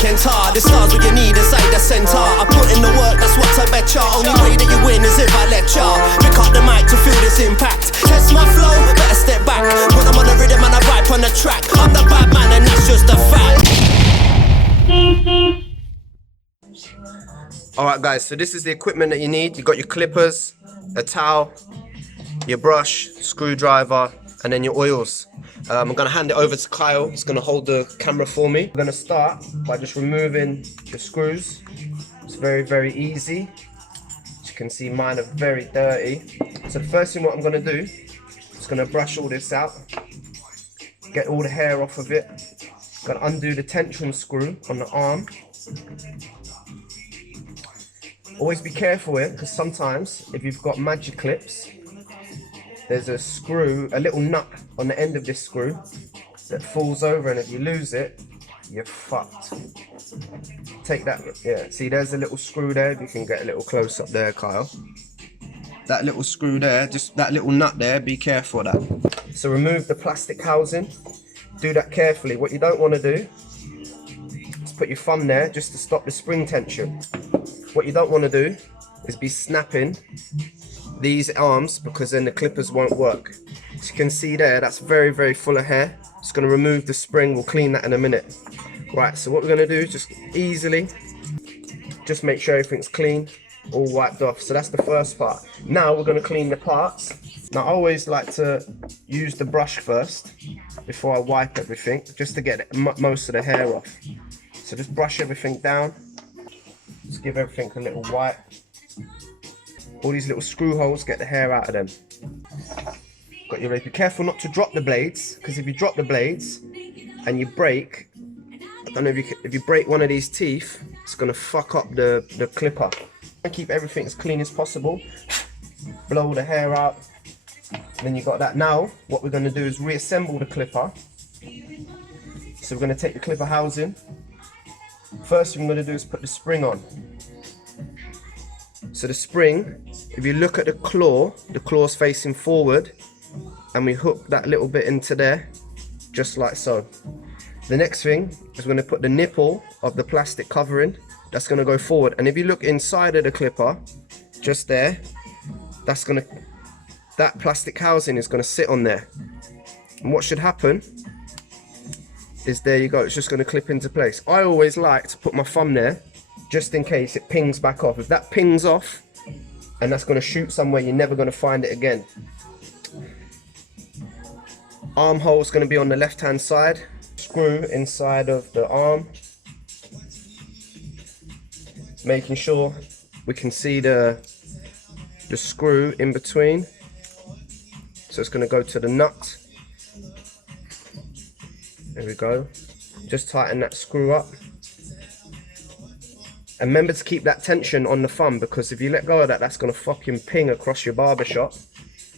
weekend's hard. The stars what you need inside the centre. I put in the work, that's what I bet ya. Only way that you win is if I let ya. Pick up the mic to feel this impact. Test my flow, better step back. When I'm on the rhythm and I vibe on the track, I'm the bad man and that's just a fact. Alright guys, so this is the equipment that you need. You got your clippers, a towel, your brush, screwdriver, and then your oils. I'm going to hand it over to Kyle. He's going to hold the camera for me. I'm going to start by just removing the screws. It's very, very easy. As you can see, mine are very dirty. So the first thing what I'm going to do is going to brush all this out. Get all the hair off of it. Going to undo the tension screw on the arm. Always be careful here, because sometimes if you've got magic clips, there's a screw, a little nut on the end of this screw that falls over, and if you lose it, you're fucked. Take that, yeah, see there's a little screw there. If you can get a little close up there, Kyle. That little screw there, just that little nut there, be careful of that. So remove the plastic housing. Do that carefully. What you don't want to do is put your thumb there just to stop the spring tension. What you don't want to do is be snapping these arms, because then the clippers won't work. As you can see there, that's very, very full of hair. Just going to remove the spring. We'll clean that in a minute. Right, so what we're going to do is just easily just make sure everything's clean, all wiped off. So that's the first part. Now we're going to clean the parts. Now I always like to use the brush first before I wipe everything, just to get most of the hair off. So just brush everything down. Just give everything a little wipe. All these little screw holes, get the hair out of them. Got your razor. Be careful not to drop the blades, because if you drop the blades and you break, I don't know if you break one of these teeth, it's gonna fuck up the clipper. Keep everything as clean as possible. Blow the hair out. And then you got that. Now what we're gonna do is reassemble the clipper. So we're gonna take the clipper housing. First thing we're gonna do is put the spring on. So the spring, if you look at the claw's facing forward, and we hook that little bit into there, just like so. The next thing is we're going to put the nipple of the plastic covering, that's going to go forward. And if you look inside of the clipper, just there, that plastic housing is going to sit on there. And what should happen is, there you go, it's just going to clip into place. I always like to put my thumb there, just in case it pings back off. If that pings off and that's going to shoot somewhere, you're never going to find it again. Armhole is going to be on the left hand side. Screw inside of the arm, making sure we can see the screw in between. So it's going to go to the nut. There we go. Just tighten that screw up. And remember to keep that tension on the thumb, because if you let go of that, that's going to fucking ping across your barbershop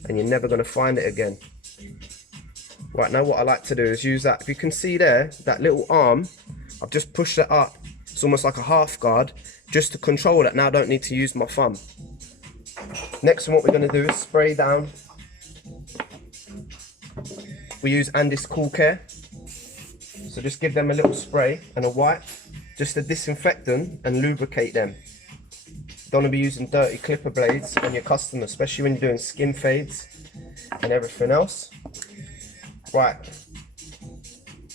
and you're never going to find it again. Right, now what I like to do is use that. If you can see there, that little arm, I've just pushed that up. It's almost like a half guard, just to control that. Now I don't need to use my thumb. Next one, what we're going to do is spray down. We use Andis Cool Care. So just give them a little spray and a wipe, just to disinfect them and lubricate them. Don't want to be using dirty clipper blades on your customer, especially when you're doing skin fades and everything else. Right,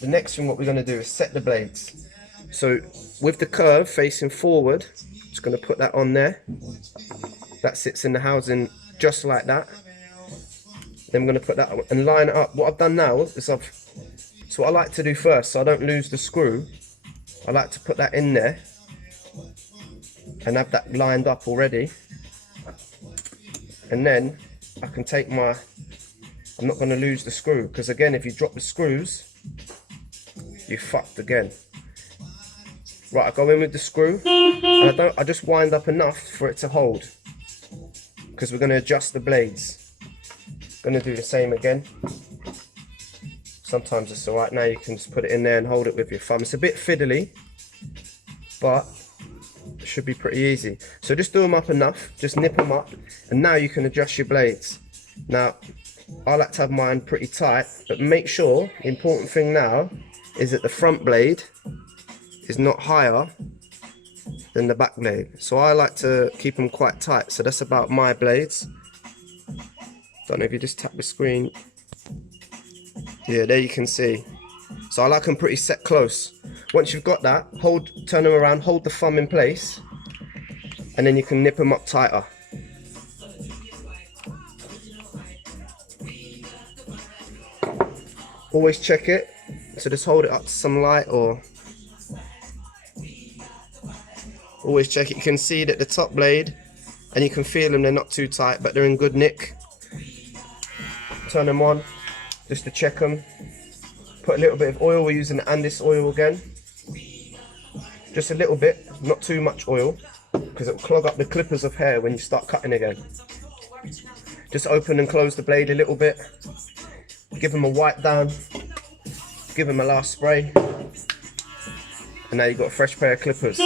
the next thing what we're going to do is set the blades. So with the curve facing forward, just going to put that on there. That sits in the housing just like that. Then I'm going to put that and line it up. What I've done now is so what I like to do first, so I don't lose the screw, I like to put that in there and have that lined up already. And then I can take my, I'm not going to lose the screw, because again, if you drop the screws, you're fucked again. Right, I go in with the screw, and I just wind up enough for it to hold, because we're going to adjust the blades. Going to do the same again. Sometimes it's alright. Now you can just put it in there and hold it with your thumb. It's a bit fiddly, but it should be pretty easy. So just do them up enough, just nip them up, and now you can adjust your blades. Now, I like to have mine pretty tight, but make sure, the important thing now is that the front blade is not higher than the back blade. So I like to keep them quite tight. So that's about my blades. Don't know if you just tap the screen. Yeah, there you can see. So I like them pretty set close. Once you've got that, turn them around, hold the thumb in place, and then you can nip them up tighter. Always check it. So just hold it up to some light, or always check it. You can see that the top blade, and you can feel them, they're not too tight, but they're in good nick. Turn them on just to check them. Put a little bit of oil. We're using the andis oil again. Just a little bit, not too much oil, because it will clog up the clippers of hair when you start cutting again. Just open and close the blade a little bit. Give them a wipe down. Give them a last spray. And now you've got a fresh pair of clippers.